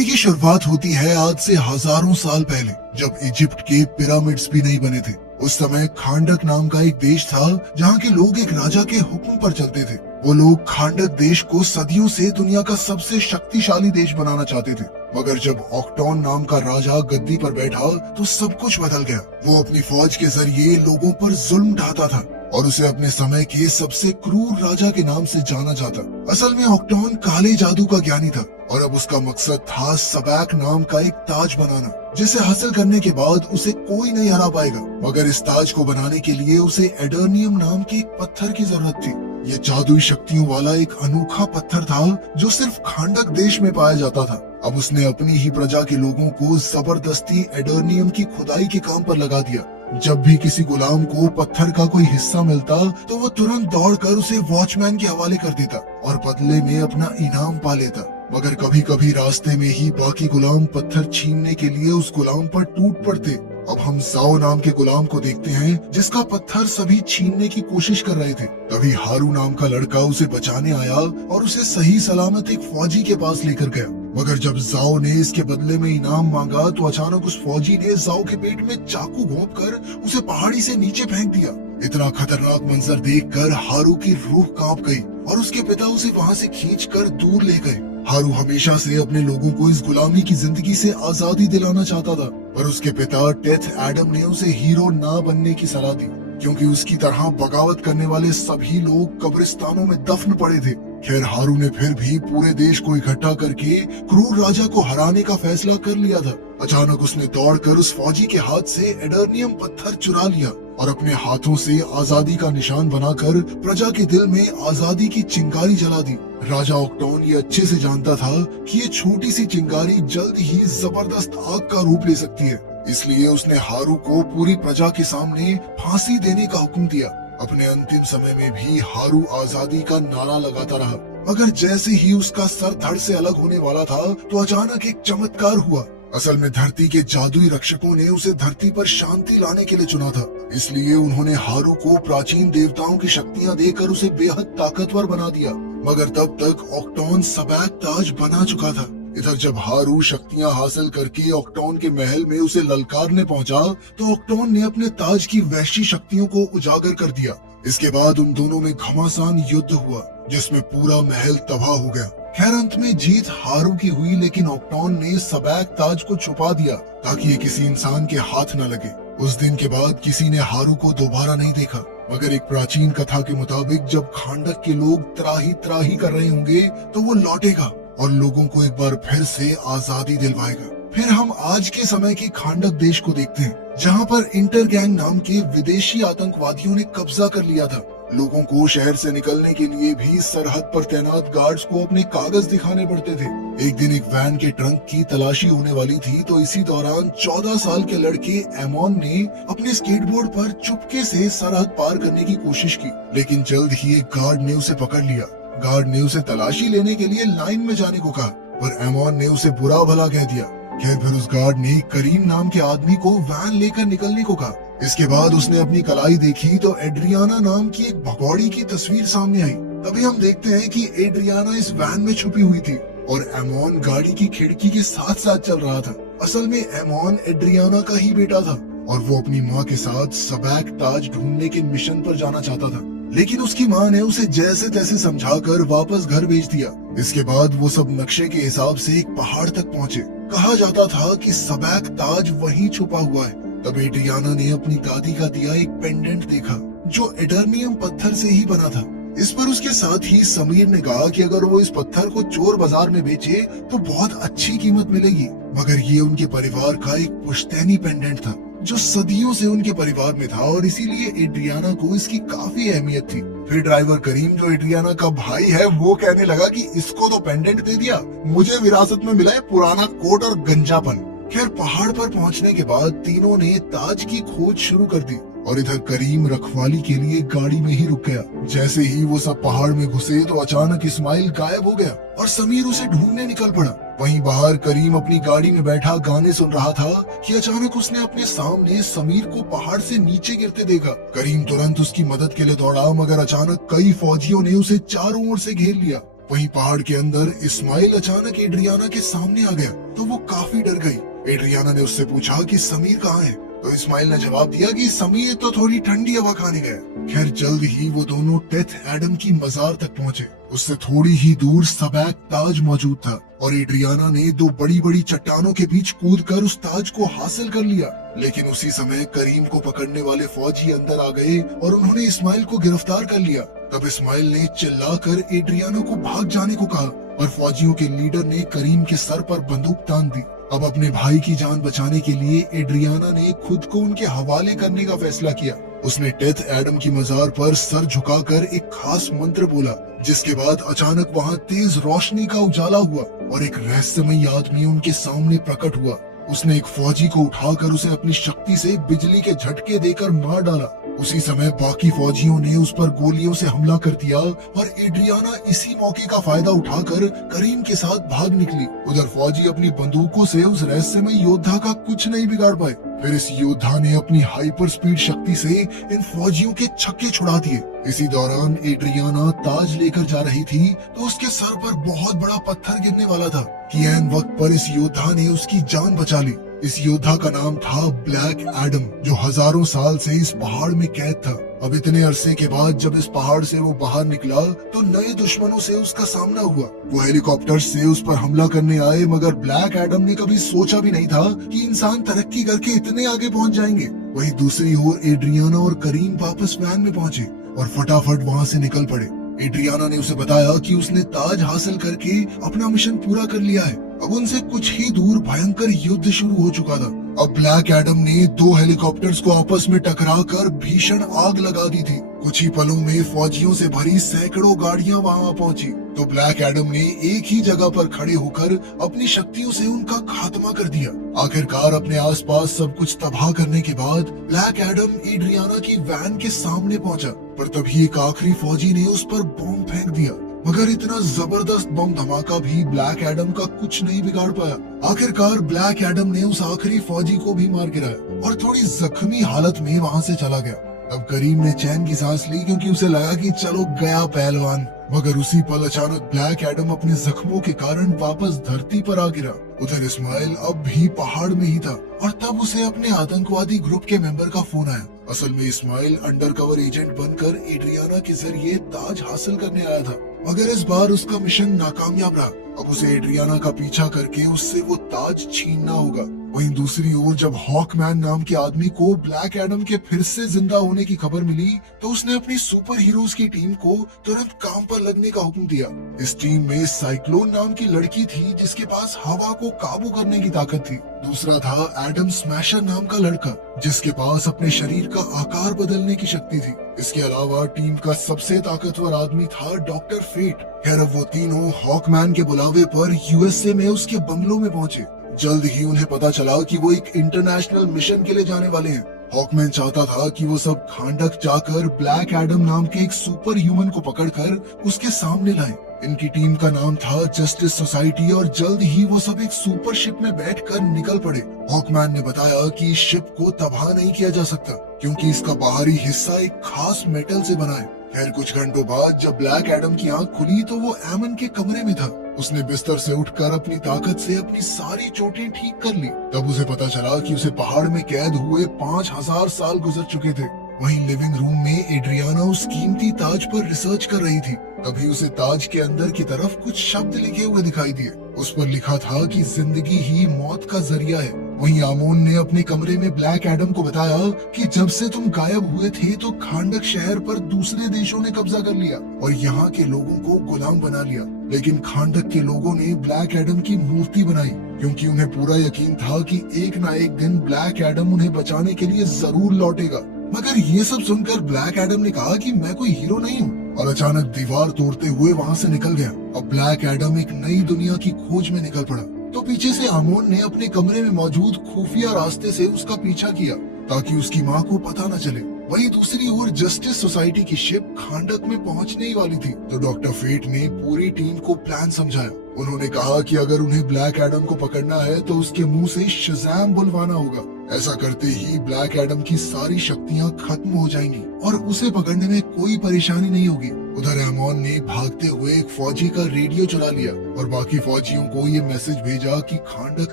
कहानी की शुरुआत होती है आज से हजारों साल पहले, जब इजिप्ट के पिरामिड्स भी नहीं बने थे। उस समय खांडक नाम का एक देश था जहाँ के लोग एक राजा के हुक्म पर चलते थे। वो लोग खांडक देश को सदियों से दुनिया का सबसे शक्तिशाली देश बनाना चाहते थे। मगर जब ऑक्टोन नाम का राजा गद्दी पर बैठा तो सब कुछ बदल गया। वो अपनी फौज के जरिए लोगों पर जुल्म ढाता था और उसे अपने समय के सबसे क्रूर राजा के नाम से जाना जाता। असल में ऑक्टोन काले जादू का ज्ञानी था और अब उसका मकसद था सबैक नाम का एक ताज बनाना, जिसे हासिल करने के बाद उसे कोई नहीं हरा पाएगा। मगर इस ताज को बनाने के लिए उसे एडर्नियम नाम के एक पत्थर की जरूरत थी। ये जादुई शक्तियों वाला एक अनोखा पत्थर था जो सिर्फ खांडक देश में पाया जाता था। अब उसने अपनी ही प्रजा के लोगों को जबरदस्ती एडर्नियम की खुदाई के काम पर लगा दिया। जब भी किसी गुलाम को पत्थर का कोई हिस्सा मिलता तो वो तुरंत दौड़कर उसे वॉचमैन के हवाले कर देता और बदले में अपना इनाम पा लेता। मगर कभी कभी रास्ते में ही बाकी गुलाम पत्थर छीनने के लिए उस गुलाम पर टूट पड़ते। अब हम जाओ नाम के गुलाम को देखते हैं जिसका पत्थर सभी छीनने की कोशिश कर रहे थे। तभी हारू नाम का लड़का उसे बचाने आया और उसे सही सलामत एक फौजी के पास लेकर गया। मगर जब जाओ ने इसके बदले में इनाम मांगा तो अचानक उस फौजी ने जाओ के पेट में चाकू घोंपकर उसे पहाड़ी से नीचे फेंक दिया। इतना खतरनाक मंजर देखकर हारू की रूह कांप गई और उसके पिता उसे वहाँ से खींचकर दूर ले गए। हारू हमेशा से अपने लोगों को इस गुलामी की जिंदगी से आजादी दिलाना चाहता था, पर उसके पिता टेथ एडम ने उसे हीरो ना बनने की सलाह दी, क्योंकि उसकी तरह बगावत करने वाले सभी लोग कब्रिस्तानों में दफन पड़े थे। खैर, हारू ने फिर भी पूरे देश को इकट्ठा करके क्रूर राजा को हराने का फैसला कर लिया था। अचानक उसने दौड़कर उस फौजी के हाथ से एडर्नियम पत्थर चुरा लिया और अपने हाथों से आजादी का निशान बनाकर प्रजा के दिल में आजादी की चिंगारी जला दी। राजा ऑक्टोन ये अच्छे से जानता था कि ये छोटी सी चिंगारी जल्द ही जबरदस्त आग का रूप ले सकती है, इसलिए उसने हारू को पूरी प्रजा के सामने फांसी देने का हुक्म दिया। अपने अंतिम समय में भी हारू आजादी का नारा लगाता रहा। मगर जैसे ही उसका सर धड़ से अलग होने वाला था तो अचानक एक चमत्कार हुआ। असल में धरती के जादुई रक्षकों ने उसे धरती पर शांति लाने के लिए चुना था, इसलिए उन्होंने हारू को प्राचीन देवताओं की शक्तियां देकर उसे बेहद ताकतवर बना दिया। मगर तब तक ऑक्टोन सबैक ताज बना चुका था। इधर जब हारू शक्तियां हासिल करके ऑक्टोन के महल में उसे ललकारने पहुंचा तो ऑक्टोन ने अपने ताज की वैश्य शक्तियों को उजागर कर दिया। इसके बाद उन दोनों में घमासान युद्ध हुआ जिसमें पूरा महल तबाह हो गया। खैर, अंत में जीत हारू की हुई, लेकिन ऑक्टोन ने सबैक ताज को छुपा दिया ताकि ये किसी इंसान के हाथ न लगे। उस दिन के बाद किसी ने हारू को दोबारा नहीं देखा। मगर एक प्राचीन कथा के मुताबिक जब खांडक के लोग त्राही त्राही कर रहे होंगे तो वो लौटेगा और लोगों को एक बार फिर से आजादी दिलवाएगा। फिर हम आज के समय के खांडक देश को देखते हैं, जहाँ पर इंटरगैंग नाम के विदेशी आतंकवादियों ने कब्जा कर लिया था। लोगों को शहर से निकलने के लिए भी सरहद पर तैनात गार्ड्स को अपने कागज दिखाने पड़ते थे। एक दिन एक वैन के ट्रंक की तलाशी होने वाली थी तो इसी दौरान 14 साल के लड़के एमोन ने अपने स्केटबोर्ड पर चुपके से सरहद पार करने की कोशिश की, लेकिन जल्द ही एक गार्ड ने उसे पकड़ लिया। गार्ड ने उसे तलाशी लेने के लिए लाइन में जाने को कहा, पर एमोन ने उसे बुरा भला कह दिया। खैर, फिर उस गार्ड ने करीम नाम के आदमी को वैन लेकर निकलने को कहा। इसके बाद उसने अपनी कलाई देखी तो एड्रियाना नाम की एक भगौड़ी की तस्वीर सामने आई। तभी हम देखते हैं कि एड्रियाना इस वैन में छुपी हुई थी और एमोन गाड़ी की खिड़की के साथ साथ चल रहा था। असल में एमोन एड्रियाना का ही बेटा था और वो अपनी माँ के साथ सबैक ताज ढूंढने के मिशन पर जाना चाहता था, लेकिन उसकी माँ ने उसे जैसे तैसे समझाकर वापस घर भेज दिया। इसके बाद वो सब नक्शे के हिसाब से एक पहाड़ तक पहुँचे। कहा जाता था कि सबैक ताज वहीं छुपा हुआ है। तब एड्रियाना ने अपनी दादी का दिया एक पेंडेंट देखा जो एडर्नियम पत्थर से ही बना था। इस पर उसके साथ ही समीर ने कहा कि अगर वो इस पत्थर को चोर बाजार में बेचे तो बहुत अच्छी कीमत मिलेगी। मगर ये उनके परिवार का एक पुश्तैनी पेंडेंट था जो सदियों से उनके परिवार में था और इसीलिए एड्रियाना को इसकी काफी अहमियत थी। फिर ड्राइवर करीम, जो एड्रियाना का भाई है, वो कहने लगा कि इसको तो पेंडेंट दे दिया, मुझे विरासत में मिला है पुराना कोट और गंजापन। खैर, पहाड़ पर पहुंचने के बाद तीनों ने ताज की खोज शुरू कर दी और इधर करीम रखवाली के लिए गाड़ी में ही रुक गया। जैसे ही वो सब पहाड़ में घुसे तो अचानक इस्माइल गायब हो गया और समीर उसे ढूंढने निकल पड़ा। वहीं बाहर करीम अपनी गाड़ी में बैठा गाने सुन रहा था कि अचानक उसने अपने सामने समीर को पहाड़ से नीचे गिरते देखा। करीम तुरंत उसकी मदद के लिए दौड़ा, मगर अचानक कई फौजियों ने उसे चारों ओर से घेर लिया। वहीं पहाड़ के अंदर इस्माइल अचानक एड्रियाना के सामने आ गया तो वो काफी डर गई। एड्रियाना ने उससे पूछा कि समीर कहाँ है, तो इस्माइल ने जवाब दिया कि समीर तो थोड़ी ठंडी हवा खाने गया। खैर जल्द ही वो दोनों टेथ एडम की मजार तक पहुंचे। उससे थोड़ी ही दूर सबैक ताज मौजूद था और एड्रियाना ने दो बड़ी बड़ी चट्टानों के बीच कूदकर उस ताज को हासिल कर लिया। लेकिन उसी समय करीम को पकड़ने वाले फौजी अंदर आ गए और उन्होंने इस्माइल को गिरफ्तार कर लिया। तब इस्माइल ने चिल्लाकर एड्रियाना को भाग जाने को कहा और फौजियों के लीडर ने करीम के सर पर बंदूक तान दी। अब अपने भाई की जान बचाने के लिए एड्रियाना ने खुद को उनके हवाले करने का फैसला किया। उसने टेथ एडम की मजार पर सर झुकाकर एक खास मंत्र बोला, जिसके बाद अचानक वहाँ तेज रोशनी का उजाला हुआ और एक रहस्यमयी आदमी उनके सामने प्रकट हुआ। उसने एक फौजी को उठाकर उसे अपनी शक्ति से बिजली के झटके देकर मार डाला। उसी समय बाकी फौजियों ने उस पर गोलियों से हमला कर दिया और एड्रियाना इसी मौके का फायदा उठाकर करीम के साथ भाग निकली। उधर फौजी अपनी बंदूकों से उस रहस्यमय योद्धा का कुछ नहीं बिगाड़ पाए। फिर इस योद्धा ने अपनी हाइपर स्पीड शक्ति से इन फौजियों के छक्के छुड़ा दिए। इसी दौरान एड्रियाना ताज लेकर जा रही थी तो उसके सर पर बहुत बड़ा पत्थर गिरने वाला था कि ऐन वक्त पर इस योद्धा ने उसकी जान बचा ली। इस योद्धा का नाम था ब्लैक एडम, जो हजारों साल से इस पहाड़ में कैद था। अब इतने अरसे के बाद जब इस पहाड़ से वो बाहर निकला तो नए दुश्मनों से उसका सामना हुआ। वो हेलीकॉप्टर से उस पर हमला करने आए, मगर ब्लैक एडम ने कभी सोचा भी नहीं था कि इंसान तरक्की करके इतने आगे पहुंच जाएंगे। वहीं दूसरी ओर एड्रियाना और करीम वापस वैन में पहुंचे और फटाफट वहां से निकल पड़े। एड्रियाना ने उसे बताया कि उसने ताज हासिल करके अपना मिशन पूरा कर लिया है। अब उनसे कुछ ही दूर भयंकर युद्ध शुरू हो चुका था। अब ब्लैक एडम ने दो हेलीकॉप्टर्स को आपस में टकराकर भीषण आग लगा दी थी। कुछ ही पलों में फौजियों से भरी सैकड़ों गाड़ियां वहां पहुंची तो ब्लैक एडम ने एक ही जगह पर खड़े होकर अपनी शक्तियों से उनका खात्मा कर दिया। आखिरकार अपने आसपास सब कुछ तबाह करने के बाद ब्लैक एडम एड्रियाना की वैन के सामने पहुंचा, पर तभी एक आखिरी फौजी ने उस पर बम फेंक दिया। मगर इतना जबरदस्त बम धमाका भी ब्लैक एडम का कुछ नहीं बिगाड़ पाया। आखिरकार ब्लैक एडम ने उस आखिरी फौजी को भी मार गिराया और थोड़ी जख्मी हालत में वहां से चला गया। अब करीम ने चैन की सांस ली क्योंकि उसे लगा कि चलो गया पहलवान। मगर उसी पल अचानक ब्लैक एडम अपने जख्मों के कारण वापस धरती पर आ गिरा। उधर इस्माइल अब भी पहाड़ में ही था और तब उसे अपने आतंकवादी ग्रुप के मेंबर का फोन आया। असल में इस्माइल अंडरकवर एजेंट बनकर एड्रियाना के जरिए ताज हासिल करने आया था, मगर इस बार उसका मिशन नाकामयाब रहा। अब उसे एड्रियाना का पीछा करके उससे वो ताज छीनना होगा। वहीं दूसरी ओर जब हॉकमैन नाम के आदमी को ब्लैक एडम के फिर से जिंदा होने की खबर मिली तो उसने अपनी सुपर हीरोज की टीम को तुरंत काम पर लगने का हुक्म दिया। इस टीम में साइक्लोन नाम की लड़की थी जिसके पास हवा को काबू करने की ताकत थी। दूसरा था एडम स्मैशर नाम का लड़का जिसके पास अपने शरीर का आकार बदलने की शक्ति थी। इसके अलावा टीम का सबसे ताकतवर आदमी था डॉक्टर फेट। खैर अब वो तीनों हॉकमैन के बुलावे पर यूएसए में उसके बंगलों में पहुंचे। जल्द ही उन्हें पता चला कि वो एक इंटरनेशनल मिशन के लिए जाने वाले हैं। हॉकमैन चाहता था कि वो सब खांडक जाकर ब्लैक एडम नाम के एक सुपर ह्यूमन को पकड़कर उसके सामने लाएं। इनकी टीम का नाम था जस्टिस सोसाइटी और जल्द ही वो सब एक सुपर शिप में बैठकर निकल पड़े। हॉकमैन ने बताया कि इस शिप को तबाह नहीं किया जा सकता क्योंकि इसका बाहरी हिस्सा एक खास मेटल से बना है। खैर कुछ घंटों बाद जब ब्लैक एडम की आंख खुली तो वो एमन के कमरे में था। उसने बिस्तर से उठकर अपनी ताकत से अपनी सारी चोटें ठीक कर ली। तब उसे पता चला कि उसे पहाड़ में कैद हुए 5000 साल गुजर चुके थे। वहीं लिविंग रूम में एड्रियाना उस कीमती ताज पर रिसर्च कर रही थी। तभी उसे ताज के अंदर की तरफ कुछ शब्द लिखे हुए दिखाई दिए। उस पर लिखा था कि जिंदगी ही मौत का जरिया है। वहीं आमोन ने अपने कमरे में ब्लैक एडम को बताया कि जब से तुम गायब हुए थे तो खांडक शहर पर दूसरे देशों ने कब्जा कर लिया और यहाँ के लोगों को गुलाम बना लिया। लेकिन खांडक के लोगों ने ब्लैक एडम की मूर्ति बनाई क्योंकि उन्हें पूरा यकीन था कि एक ना एक दिन ब्लैक एडम उन्हें बचाने के लिए जरूर लौटेगा। मगर ये सब सुनकर ब्लैक एडम ने कहा कि मैं कोई हीरो नहीं हूँ और अचानक दीवार तोड़ते हुए वहाँ से निकल गया। अब ब्लैक एडम एक नई दुनिया की खोज में निकल पड़ा तो पीछे से आमोन ने अपने कमरे में मौजूद खुफिया रास्ते से उसका पीछा किया ताकि उसकी माँ को पता न चले। वहीं दूसरी ओर जस्टिस सोसाइटी की शिप खांडक में पहुंचने ही वाली थी तो डॉक्टर फेट ने पूरी टीम को प्लान समझाया। उन्होंने कहा कि अगर उन्हें ब्लैक एडम को पकड़ना है तो उसके मुंह से शज़ैम बुलवाना होगा। ऐसा करते ही ब्लैक एडम की सारी शक्तियां खत्म हो जाएंगी और उसे पकड़ने में कोई परेशानी नहीं होगी। उधर एमोन ने भागते हुए एक फौजी का रेडियो चला लिया और बाकी फौजियों को ये मैसेज भेजा कि खांडक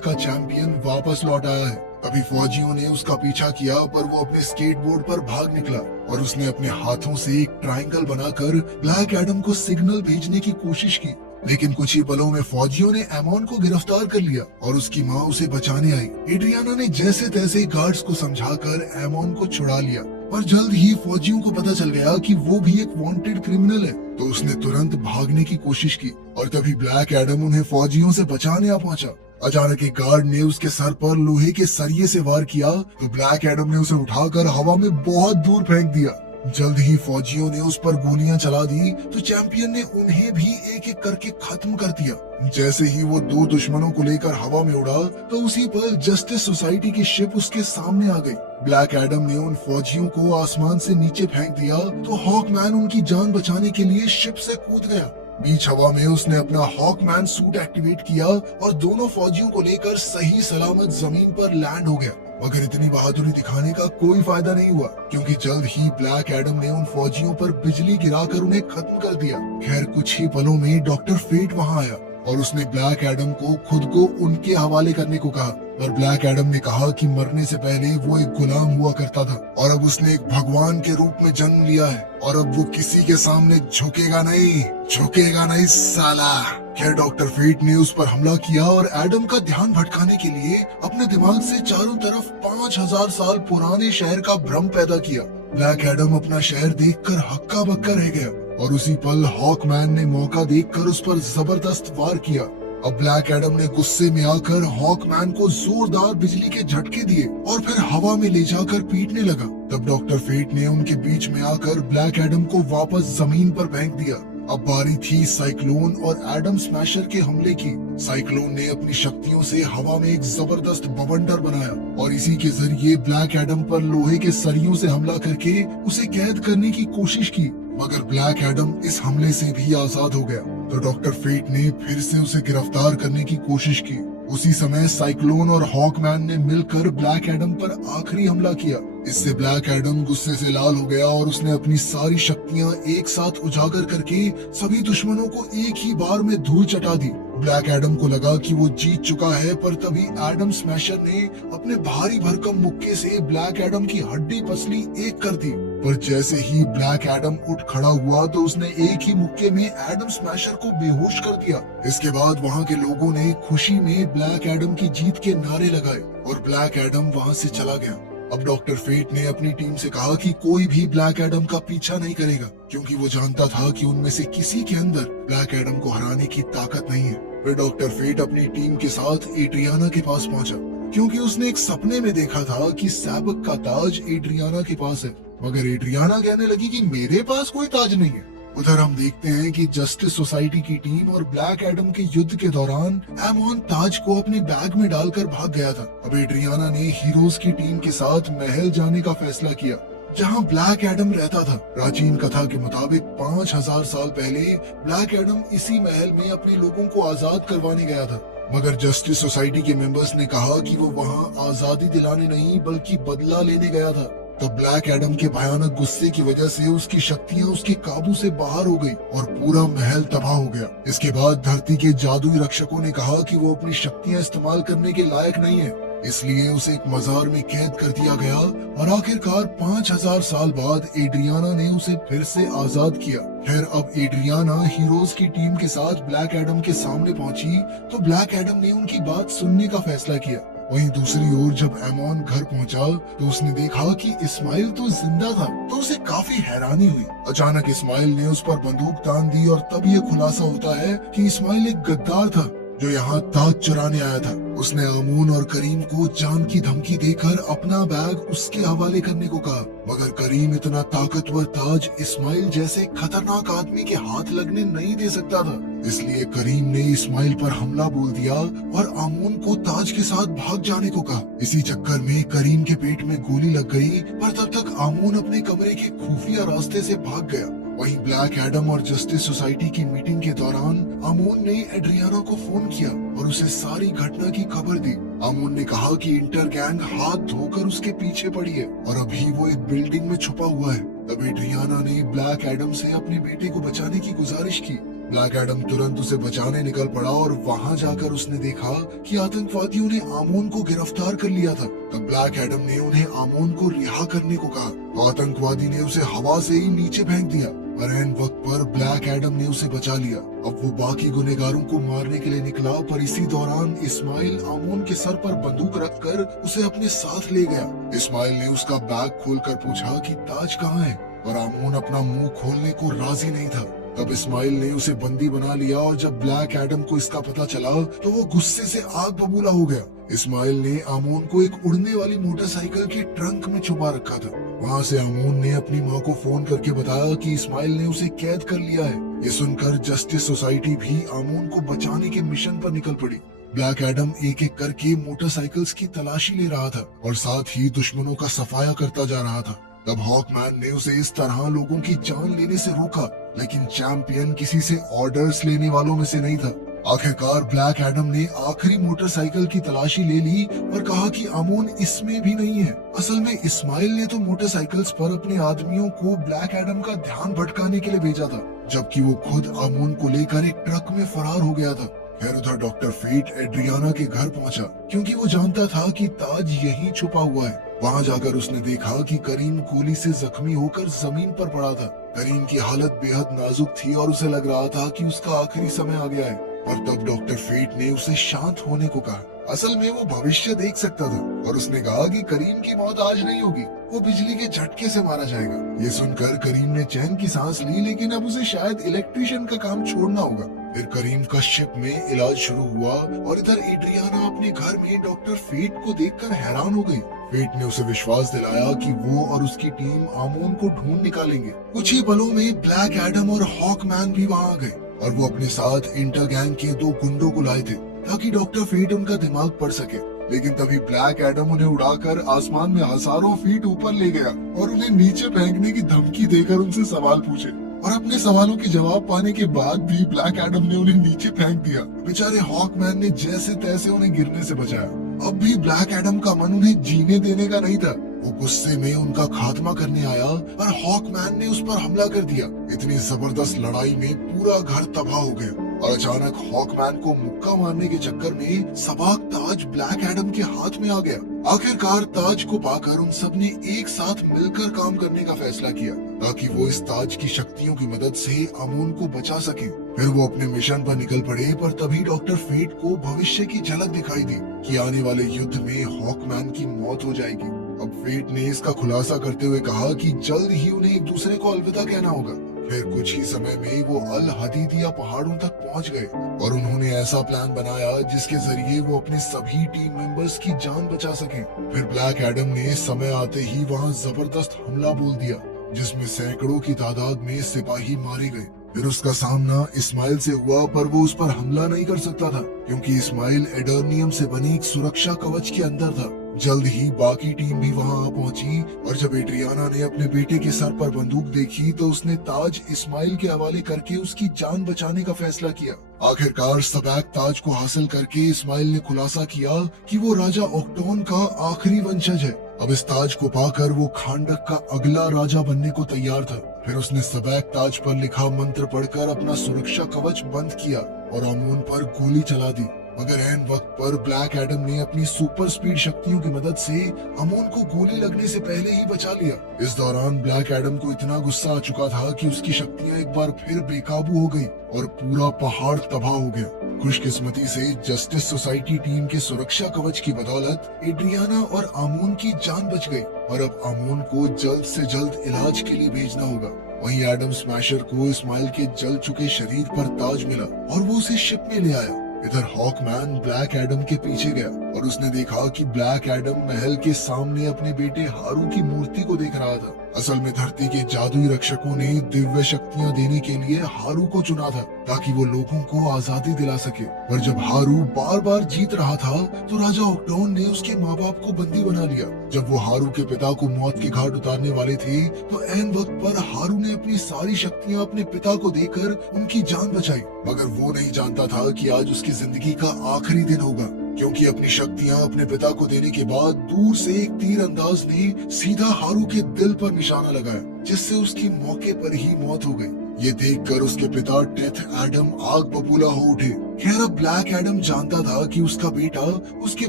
का चैंपियन वापस लौट आया है। तभी फौजियों ने उसका पीछा किया, पर वो अपने स्केटबोर्ड पर भाग निकला और उसने अपने हाथों से एक ट्रायंगल बनाकर ब्लैक एडम को सिग्नल भेजने की कोशिश की। लेकिन कुछ ही पलों में फौजियों ने एमोन को गिरफ्तार कर लिया और उसकी माँ उसे बचाने आई। एड्रियाना ने जैसे तैसे गार्ड्स को समझाकर एमोन को छुड़ा लिया, पर जल्द ही फौजियों को पता चल गया कि वो भी एक वांटेड क्रिमिनल है, तो उसने तुरंत भागने की कोशिश की और तभी ब्लैक एडम उन्हें फौजियों से बचाने आ पहुंचा। अचानक एक गार्ड ने उसके सर पर लोहे के सरिये से वार किया तो ब्लैक एडम ने उसे उठाकर हवा में बहुत दूर फेंक दिया। जल्द ही फौजियों ने उस पर गोलियां चला दी तो चैंपियन ने उन्हें भी एक एक करके खत्म कर दिया। जैसे ही वो दो दुश्मनों को लेकर हवा में उड़ा तो उसी पर जस्टिस सोसाइटी की शिप उसके सामने आ गई। ब्लैक एडम ने उन फौजियों को आसमान से नीचे फेंक दिया तो हॉकमैन उनकी जान बचाने के लिए शिप से कूद गया। बीच हवा में उसने अपना हॉकमैन सूट एक्टिवेट किया और दोनों फौजियों को लेकर सही सलामत जमीन पर लैंड हो गया। मगर इतनी बहादुरी दिखाने का कोई फायदा नहीं हुआ, क्योंकि जल्द ही ब्लैक एडम ने उन फौजियों पर बिजली गिराकर उन्हें खत्म कर दिया। खैर कुछ ही पलों में डॉक्टर फेट वहां आया और उसने ब्लैक एडम को खुद को उनके हवाले करने को कहा, पर ब्लैक एडम ने कहा कि मरने से पहले वो एक गुलाम हुआ करता था और अब उसने एक भगवान के रूप में जन्म लिया है और अब वो किसी के सामने झुकेगा नहीं साला। खैर डॉक्टर फेट ने उस पर हमला किया और एडम का ध्यान भटकाने के लिए अपने दिमाग से चारों तरफ 5000 साल पुराने शहर का भ्रम पैदा किया। ब्लैक एडम अपना शहर देखकर हक्का बक्का रह गया और उसी पल हॉकमैन ने मौका देखकर उस पर जबरदस्त वार किया। अब ब्लैक एडम ने गुस्से में आकर हॉकमैन को जोरदार बिजली के झटके दिए और फिर हवा में ले जाकर पीटने लगा। तब डॉक्टर फेट ने उनके बीच में आकर ब्लैक एडम को वापस जमीन पर फेंक दिया। अब बारी थी साइक्लोन और एडम स्मैशर के हमले की। साइक्लोन ने अपनी शक्तियों से हवा में एक जबरदस्त बवंडर बनाया और इसी के जरिए ब्लैक एडम पर लोहे के सरियों से हमला करके उसे कैद करने की कोशिश की, मगर ब्लैक एडम इस हमले से भी आजाद हो गया। तो डॉक्टर फेट ने फिर से उसे गिरफ्तार करने की कोशिश की। उसी समय साइक्लोन और हॉकमैन ने मिलकर ब्लैक एडम पर आखिरी हमला किया। इससे ब्लैक एडम गुस्से से लाल हो गया और उसने अपनी सारी शक्तियां एक साथ उजागर करके सभी दुश्मनों को एक ही बार में धूल चटा दी। ब्लैक एडम को लगा कि वो जीत चुका है, पर तभी एडम स्मैशर ने अपने भारी भरकम मुक्के से ब्लैक एडम की हड्डी पसली एक कर दी। पर जैसे ही ब्लैक एडम उठ खड़ा हुआ तो उसने एक ही मुक्के में एडम स्मैशर को बेहोश कर दिया। इसके बाद वहाँ के लोगों ने खुशी में ब्लैक एडम की जीत के नारे लगाए और ब्लैक एडम वहाँ से चला गया। अब डॉक्टर फेट ने अपनी टीम से कहा कि कोई भी ब्लैक एडम का पीछा नहीं करेगा, क्योंकि वो जानता था कि उनमें से किसी के अंदर ब्लैक एडम को हराने की ताकत नहीं है। फिर डॉक्टर फेट अपनी टीम के साथ एड्रियाना के पास पहुंचा, क्योंकि उसने एक सपने में देखा था कि सैबक का ताज एड्रियाना के पास है, मगर एड्रियाना कहने लगी कि मेरे पास कोई ताज नहीं है। उधर हम देखते हैं कि जस्टिस सोसाइटी की टीम और ब्लैक एडम के युद्ध के दौरान एमोन ताज को अपने बैग में डालकर भाग गया था। अब एड्रियाना ने हीरोज की टीम के साथ महल जाने का फैसला किया, जहां ब्लैक एडम रहता था। प्राचीन कथा के मुताबिक 5000 साल पहले ब्लैक एडम इसी महल में अपने लोगों को आजाद करवाने गया था, मगर जस्टिस सोसाइटी के मेंबर्स ने कहा कि वो वहां आजादी दिलाने नहीं बल्कि बदला लेने गया था। तो ब्लैक एडम के भयानक गुस्से की वजह से उसकी शक्तियां उसके काबू से बाहर हो गई और पूरा महल तबाह हो गया। इसके बाद धरती के जादुई रक्षकों ने कहा कि वो अपनी शक्तियां इस्तेमाल करने के लायक नहीं है, इसलिए उसे एक मजार में कैद कर दिया गया और आखिरकार 5000 साल बाद एड्रियाना ने उसे फिर से आजाद किया। खैर अब एड्रियाना हीरोज की टीम के साथ ब्लैक एडम के सामने पहुंची तो ब्लैक एडम ने उनकी बात सुनने का फैसला किया। वहीं दूसरी ओर जब एमोन घर पहुंचा तो उसने देखा कि इस्माइल तो जिंदा था, तो उसे काफी हैरानी हुई। अचानक इस्माइल ने उस पर बंदूक तान दी और तब ये खुलासा होता है कि इस्माइल एक गद्दार था जो यहाँ ताज चुराने आया था। उसने आमून और करीम को जान की धमकी देकर अपना बैग उसके हवाले करने को कहा, मगर करीम इतना ताकतवर ताज इस्माइल जैसे खतरनाक आदमी के हाथ लगने नहीं दे सकता था। इसलिए करीम ने इस्माइल पर हमला बोल दिया और आमून को ताज के साथ भाग जाने को कहा। इसी चक्कर में करीम के पेट में गोली लग गई, पर तब तक आमून अपने कमरे के खुफिया रास्ते से भाग गया। वहीं ब्लैक एडम और जस्टिस सोसाइटी की मीटिंग के दौरान आमोन ने एड्रियाना को फोन किया और उसे सारी घटना की खबर दी। आमोन ने कहा कि इंटर गैंग हाथ धोकर उसके पीछे पड़ी है और अभी वो एक बिल्डिंग में छुपा हुआ है। तब एड्रियाना ने ब्लैक एडम से अपने बेटे को बचाने की गुजारिश की। ब्लैक एडम तुरंत उसे बचाने निकल पड़ा और वहां जाकर उसने देखा कि आतंकवादियों ने आमोन को गिरफ्तार कर लिया था। तब ब्लैक एडम ने उन्हें आमोन को रिहा करने को कहा तो आतंकवादी ने उसे हवा से ही नीचे फेंक दिया, पर ऐन वक्त पर ब्लैक एडम ने उसे बचा लिया। अब वो बाकी गुनहगारों को मारने के लिए निकला, पर इसी दौरान इस्माइल आमोन के सर पर बंदूक रखकर उसे अपने साथ ले गया। इस्माइल ने उसका बैग खोलकर पूछा कि ताज कहाँ है, पर आमोन अपना मुंह खोलने को राजी नहीं था। तब इस्माइल ने उसे बंदी बना लिया और जब ब्लैक एडम को इसका पता चला तो वो गुस्से से आग बबूला हो गया। इस्माइल ने आमोन को एक उड़ने वाली मोटरसाइकिल के ट्रंक में छुपा रखा था। वहाँ से आमोन ने अपनी माँ को फोन करके बताया कि इस्माइल ने उसे कैद कर लिया है। ये सुनकर जस्टिस सोसाइटी भी आमोन को बचाने के मिशन पर निकल पड़ी। ब्लैक एडम एक एक करके मोटरसाइकिल्स की तलाशी ले रहा था और साथ ही दुश्मनों का सफाया करता जा रहा था। तब हॉकमैन ने उसे इस तरह लोगों की जान लेने से रोका, लेकिन चैंपियन किसी से ऑर्डर्स लेने वालों में से नहीं था। आखिरकार ब्लैक एडम ने आखिरी मोटरसाइकिल की तलाशी ले ली और कहा कि आमोन इसमें भी नहीं है। असल में इस्माइल ने तो मोटरसाइकिल्स पर अपने आदमियों को ब्लैक एडम का ध्यान भटकाने के लिए भेजा था, जबकि वो खुद आमोन को लेकर एक ट्रक में फरार हो गया था। खैर उधर डॉक्टर फेट एड्रियाना के घर पहुंचा क्योंकि वो जानता था कि ताज यहीं छुपा हुआ है। वहां जाकर उसने देखा कि करीम गोली से जख्मी होकर जमीन पर पड़ा था। करीम की हालत बेहद नाजुक थी और उसे लग रहा था कि उसका आखिरी समय आ गया है। और तब डॉक्टर फेट ने उसे शांत होने को कहा। असल में वो भविष्य देख सकता था और उसने कहा कि करीम की मौत आज नहीं होगी, वो बिजली के झटके से मारा जाएगा। ये सुनकर करीम ने चैन की सांस ली, लेकिन अब उसे शायद इलेक्ट्रिशियन का काम छोड़ना होगा। फिर करीम का शिप में इलाज शुरू हुआ और इधर एड्रियाना अपने घर में डॉक्टर फेट को देखकर हैरान हो गई। फेट ने उसे विश्वास दिलाया कि वो और उसकी टीम आमोन को ढूंढ निकालेंगे। कुछ ही पलों में ब्लैक एडम और हॉकमैन भी वहाँ आ गए और वो अपने साथ इंटर गैंग के 2 गुंडों को लाए थे ताकि डॉक्टर फेट उनका दिमाग पढ़ सके। लेकिन तभी ब्लैक एडम उन्हें उड़ाकर आसमान में हजारों फीट ऊपर ले गया और उन्हें नीचे फेंकने की धमकी देकर उनसे सवाल पूछे। और अपने सवालों के जवाब पाने के बाद भी ब्लैक एडम ने उन्हें नीचे फेंक दिया। बेचारे हॉकमैन ने जैसे तैसे उन्हें गिरने से बचाया। अब भी ब्लैक एडम का मन उन्हें जीने देने का नहीं था। वो गुस्से में उनका खात्मा करने आया और हॉकमैन ने उस पर हमला कर दिया। इतनी जबरदस्त लड़ाई में पूरा घर तबाह हो गया और अचानक हॉकमैन को मुक्का मारने के चक्कर में सबाक ताज ब्लैक एडम के हाथ में आ गया। आखिरकार ताज को पाकर उन सब ने एक साथ मिलकर काम करने का फैसला किया ताकि वो इस ताज की शक्तियों की मदद से आमोन को बचा सके। फिर वो अपने मिशन पर निकल पड़े, पर तभी डॉक्टर फेट को भविष्य की झलक दिखाई दी कि आने वाले युद्ध में हॉकमैन की मौत हो जाएगी। अब फेट ने इसका खुलासा करते हुए कहा कि जल्द ही उन्हें एक दूसरे को अलविदा कहना होगा। फिर कुछ ही समय में वो अल हदीदिया पहाड़ों तक पहुंच गए और उन्होंने ऐसा प्लान बनाया जिसके जरिए वो अपने सभी टीम मेंबर्स की जान बचा सकें। फिर ब्लैक एडम ने समय आते ही वहां जबरदस्त हमला बोल दिया जिसमें सैकड़ों की तादाद में सिपाही मारे गए। फिर उसका सामना इस्माइल से हुआ, पर वो उस पर हमला नहीं कर सकता था क्योंकि इस्माइल एडर्नियम से बनी एक सुरक्षा कवच के अंदर था। जल्द ही बाकी टीम भी वहां आ पहुंची और जब एड्रियाना ने अपने बेटे के सर पर बंदूक देखी तो उसने ताज इस्माइल के हवाले करके उसकी जान बचाने का फैसला किया। आखिरकार सबैक ताज को हासिल करके इस्माइल ने खुलासा किया कि वो राजा ओक्टोन का आखिरी वंशज है। अब इस ताज को पाकर वो खांडक का अगला राजा बनने को तैयार था। फिर उसने सबैक ताज पर लिखा मंत्र पढ़कर अपना सुरक्षा कवच बंद किया और आमोन पर गोली चला दी। मगर ऐन वक्त पर ब्लैक एडम ने अपनी सुपर स्पीड शक्तियों की मदद से आमोन को गोली लगने से पहले ही बचा लिया। इस दौरान ब्लैक एडम को इतना गुस्सा आ चुका था कि उसकी शक्तियां एक बार फिर बेकाबू हो गई और पूरा पहाड़ तबाह हो गया। खुशकिस्मती से जस्टिस सोसाइटी टीम के सुरक्षा कवच की बदौलत एड्रियाना और आमोन की जान बच गई और अब आमोन को जल्द से जल्द इलाज के लिए भेजना होगा। वहीं एडम स्मैशर को इस्माइल के जल चुके शरीर पर ताज मिला और वो उसे शिप में ले आया। इधर हॉकमैन ब्लैक एडम के पीछे गया और उसने देखा कि ब्लैक एडम महल के सामने अपने बेटे हारू की मूर्ति को देख रहा था। असल में धरती के जादुई रक्षकों ने दिव्य शक्तियां देने के लिए हारू को चुना था ताकि वो लोगों को आजादी दिला सके। पर जब हारू बार बार जीत रहा था तो राजा ऑक्टोन ने उसके माँ बाप को बंदी बना लिया। जब वो हारू के पिता को मौत के घाट उतारने वाले थे तो ऐन वक्त पर हारू ने अपनी सारी शक्तियां अपने पिता को देकर उनकी जान बचाई। मगर वो नहीं जानता था कि आज उसकी जिंदगी का आखिरी दिन होगा, क्योंकि अपनी शक्तियां अपने पिता को देने के बाद दूर से एक तीर अंदाज ने सीधा हारू के दिल पर निशाना लगाया, जिससे उसकी मौके पर ही मौत हो गई। ये देखकर उसके पिता डेथ एडम आग बबूला हो उठे। खैर अब ब्लैक एडम जानता था कि उसका बेटा उसके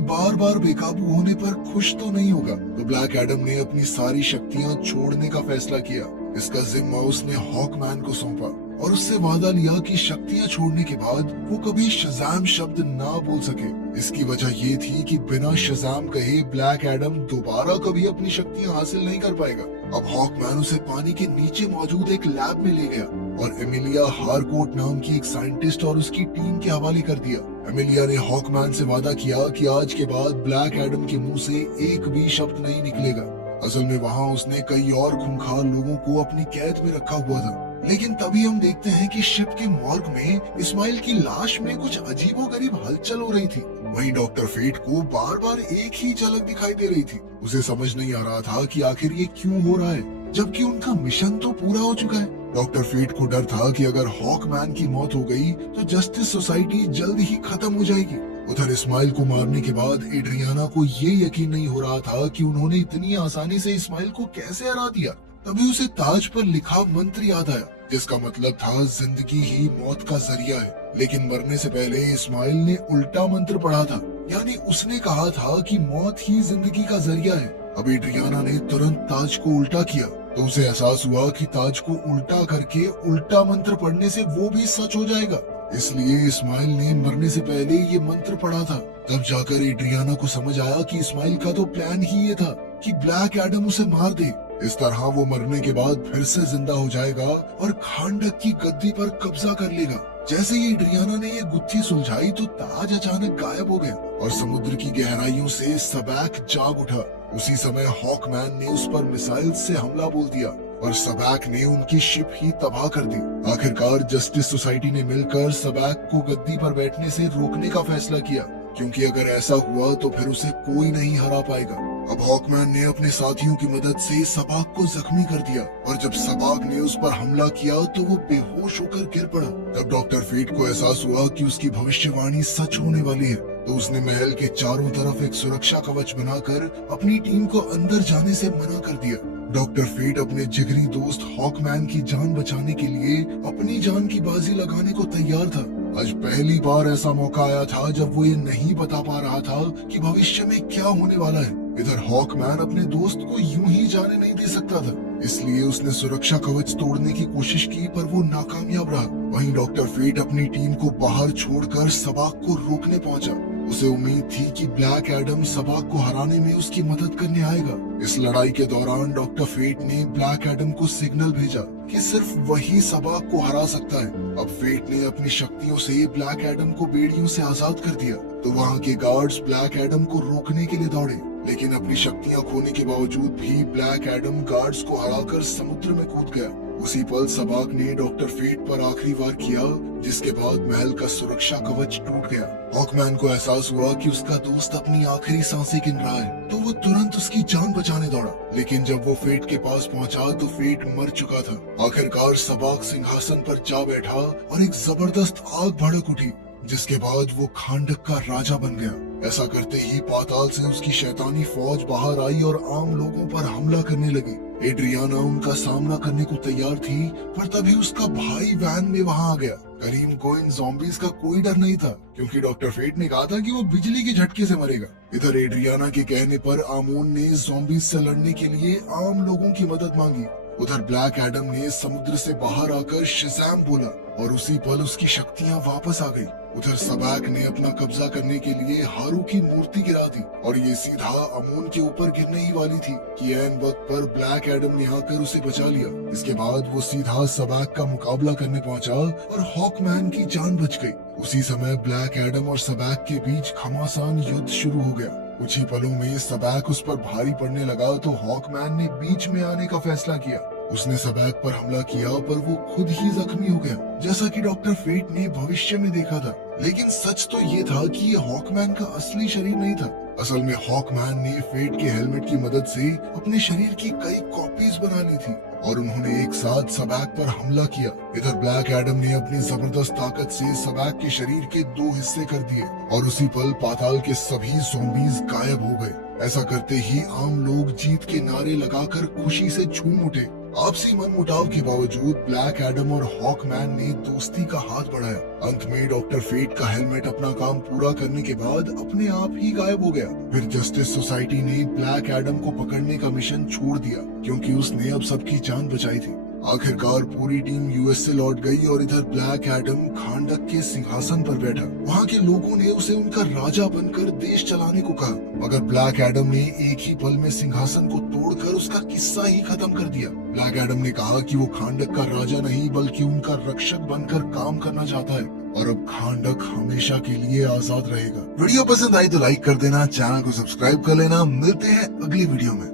बार बार बेकाबू होने पर खुश तो नहीं होगा, तो ब्लैक एडम ने अपनी सारी शक्तियां छोड़ने का फैसला किया। इसका जिम्मा उसने हॉकमैन को सौंपा और उससे वादा लिया कि शक्तियां छोड़ने के बाद वो कभी शज़ाम शब्द ना बोल सके। इसकी वजह ये थी कि बिना शज़ाम कहे ब्लैक एडम दोबारा कभी अपनी शक्तियां हासिल नहीं कर पाएगा। अब हॉकमैन उसे पानी के नीचे मौजूद एक लैब में ले गया और एमिलिया हारकोट नाम की एक साइंटिस्ट और उसकी टीम के हवाले कर दिया। एमिलिया ने हॉकमैन से वादा किया कि आज के बाद ब्लैक एडम के मुंह से एक भी शब्द नहीं निकलेगा। असल में वहाँ उसने कई और खूंखार लोगों को अपनी कैद में रखा हुआ था। लेकिन तभी हम देखते हैं कि शिप के मॉर्ग में इस्माइल की लाश में कुछ अजीबोगरीब हलचल हो रही थी। वहीं डॉक्टर फेट को बार बार एक ही झलक दिखाई दे रही थी। उसे समझ नहीं आ रहा था कि आखिर ये क्यों हो रहा है, जबकि उनका मिशन तो पूरा हो चुका है। डॉक्टर फेट को डर था कि अगर हॉकमैन की मौत हो गई तो जस्टिस सोसाइटी जल्द ही खत्म हो जाएगी। उधर इस्माइल को मारने के बाद एड्रियाना को ये यकीन नहीं हो रहा था कि उन्होंने इतनी आसानी से इस्माइल को कैसे हरा दिया। तभी उसे ताज पर लिखा मंत्र याद आया, जिसका मतलब था जिंदगी ही मौत का जरिया है। लेकिन मरने से पहले इस्माइल ने उल्टा मंत्र पढ़ा था, यानी उसने कहा था कि मौत ही जिंदगी का जरिया है। अब एड्रियाना ने तुरंत ताज को उल्टा किया तो उसे एहसास हुआ कि ताज को उल्टा करके उल्टा मंत्र पढ़ने से वो भी सच हो जाएगा। इसलिए इस्माइल ने मरने से पहले ये मंत्र पढ़ा था। तब जाकर एड्रियाना को समझ आया कि इस्माइल का तो प्लान ही ये था कि ब्लैक एडम उसे मार दे। इस तरह वो मरने के बाद फिर से जिंदा हो जाएगा और खांडक की गद्दी पर कब्जा कर लेगा। जैसे ही एड्रियाना ने ये गुत्थी सुलझाई तो ताज अचानक गायब हो गया और समुद्र की गहराइयों से सबैक जाग उठा। उसी समय हॉकमैन ने उस पर मिसाइल से हमला बोल दिया और सबैक ने उनकी शिप ही तबाह कर दी। आखिरकार जस्टिस सोसाइटी ने मिलकर सबैक को गद्दी पर बैठने से रोकने का फैसला किया, क्योंकि अगर ऐसा हुआ तो फिर उसे कोई नहीं हरा पाएगा। अब हॉकमैन ने अपने साथियों की मदद से सबाक को जख्मी कर दिया और जब सबाक ने उस पर हमला किया तो वो बेहोश होकर गिर पड़ा। तब डॉक्टर फेट को एहसास हुआ कि उसकी भविष्यवाणी सच होने वाली है, तो उसने महल के चारों तरफ एक सुरक्षा कवच बनाकर अपनी टीम को अंदर जाने से मना कर दिया। डॉक्टर फेट अपने जिगरी दोस्त हॉकमैन की जान बचाने के लिए अपनी जान की बाजी लगाने को तैयार था। आज पहली बार ऐसा मौका आया था जब वो ये नहीं बता पा रहा था कि भविष्य में क्या होने वाला है। इधर हॉकमैन अपने दोस्त को यूं ही जाने नहीं दे सकता था, इसलिए उसने सुरक्षा कवच तोड़ने की कोशिश की पर वो नाकामयाब रहा। वहीं डॉक्टर फेट अपनी टीम को बाहर छोड़कर सबाक को रोकने पहुंचा। उसे उम्मीद थी कि ब्लैक एडम सबाक को हराने में उसकी मदद करने आएगा। इस लड़ाई के दौरान डॉक्टर फेट ने ब्लैक एडम को सिग्नल भेजा कि सिर्फ वही सबाक को हरा सकता है। अब फेट ने अपनी शक्तियों से ब्लैक एडम को बेड़ियों से आजाद कर दिया, तो वहाँ के गार्ड्स ब्लैक एडम को रोकने के लिए दौड़े। लेकिन अपनी शक्तियां खोने के बावजूद भी ब्लैक एडम गार्ड्स को हराकर समुद्र में कूद गया। उसी पल सबाक ने डॉक्टर फेट पर आखिरी वार किया, जिसके बाद महल का सुरक्षा कवच टूट गया। हॉकमैन को एहसास हुआ कि उसका दोस्त अपनी आखिरी सांसें गिन रहा है, तो वो तुरंत उसकी जान बचाने दौड़ा। लेकिन जब वो फेट के पास पहुंचा तो फेट मर चुका था। आखिरकार सबाक सिंहासन पर जा बैठा और एक जबरदस्त आग भड़क उठी, जिसके बाद वो खांडक का राजा बन गया। ऐसा करते ही पाताल से उसकी शैतानी फौज बाहर आई और आम लोगों पर हमला करने लगी। एड्रियाना उनका सामना करने को तैयार थी, पर तभी उसका भाई वैन में वहां आ गया। करीम को इन ज़ॉम्बीज़ का कोई डर नहीं था, क्योंकि डॉक्टर फेट ने कहा था कि वो बिजली के झटके से मरेगा। इधर एड्रियाना के कहने पर आमोन ने ज़ॉम्बीज़ से लड़ने के लिए आम लोगों की मदद मांगी। उधर ब्लैक एडम ने समुद्र से बाहर आकर शज़ाम बोला और उसी पल उसकी शक्तियां वापस आ गई। उधर सबैक ने अपना कब्जा करने के लिए हारू की मूर्ति गिरा दी और ये सीधा अमोन के ऊपर गिरने ही वाली थी कि ऐन वक्त पर ब्लैक एडम ने आकर उसे बचा लिया। इसके बाद वो सीधा सबैक का मुकाबला करने पहुंचा और हॉकमैन की जान बच गई। उसी समय ब्लैक एडम और सबैक के बीच घमासान युद्ध शुरू हो गया। कुछ ही पलों में सबैक उस पर भारी पड़ने लगा तो हॉकमैन ने बीच में आने का फैसला किया। उसने सबैक पर हमला किया पर वो खुद ही जख्मी हो गया, जैसा कि डॉक्टर फेट ने भविष्य में देखा था। लेकिन सच तो ये था कि ये हॉकमैन का असली शरीर नहीं था। असल में हॉकमैन ने फेट के हेलमेट की मदद से अपने शरीर की कई कॉपीज बना ली थी और उन्होंने एक साथ सबैक पर हमला किया। इधर ब्लैक एडम ने अपनी जबरदस्त ताकत से सबैक के शरीर के 2 हिस्से कर दिए और उसी पल पाताल के सभी ज़ॉम्बीज गायब हो गए। ऐसा करते ही आम लोग जीत के नारे लगाकर खुशी से झूम उठे। आपसी मनमुटाव के बावजूद ब्लैक एडम और हॉकमैन ने दोस्ती का हाथ बढ़ाया। अंत में डॉक्टर फेट का हेलमेट अपना काम पूरा करने के बाद अपने आप ही गायब हो गया। फिर जस्टिस सोसाइटी ने ब्लैक एडम को पकड़ने का मिशन छोड़ दिया क्योंकि उसने अब सबकी जान बचाई थी। आखिरकार पूरी टीम यूएस से लौट गई और इधर ब्लैक एडम खांडक के सिंहासन पर बैठा। वहाँ के लोगों ने उसे उनका राजा बनकर देश चलाने को कहा, मगर ब्लैक एडम ने एक ही पल में सिंहासन को तोड़कर उसका किस्सा ही खत्म कर दिया। ब्लैक एडम ने कहा कि वो खांडक का राजा नहीं बल्कि उनका रक्षक बनकर काम करना चाहता है और अब खांडक हमेशा के लिए आजाद रहेगा। वीडियो पसंद आई तो लाइक कर देना, चैनल को सब्सक्राइब कर लेना। मिलते हैं अगली वीडियो में।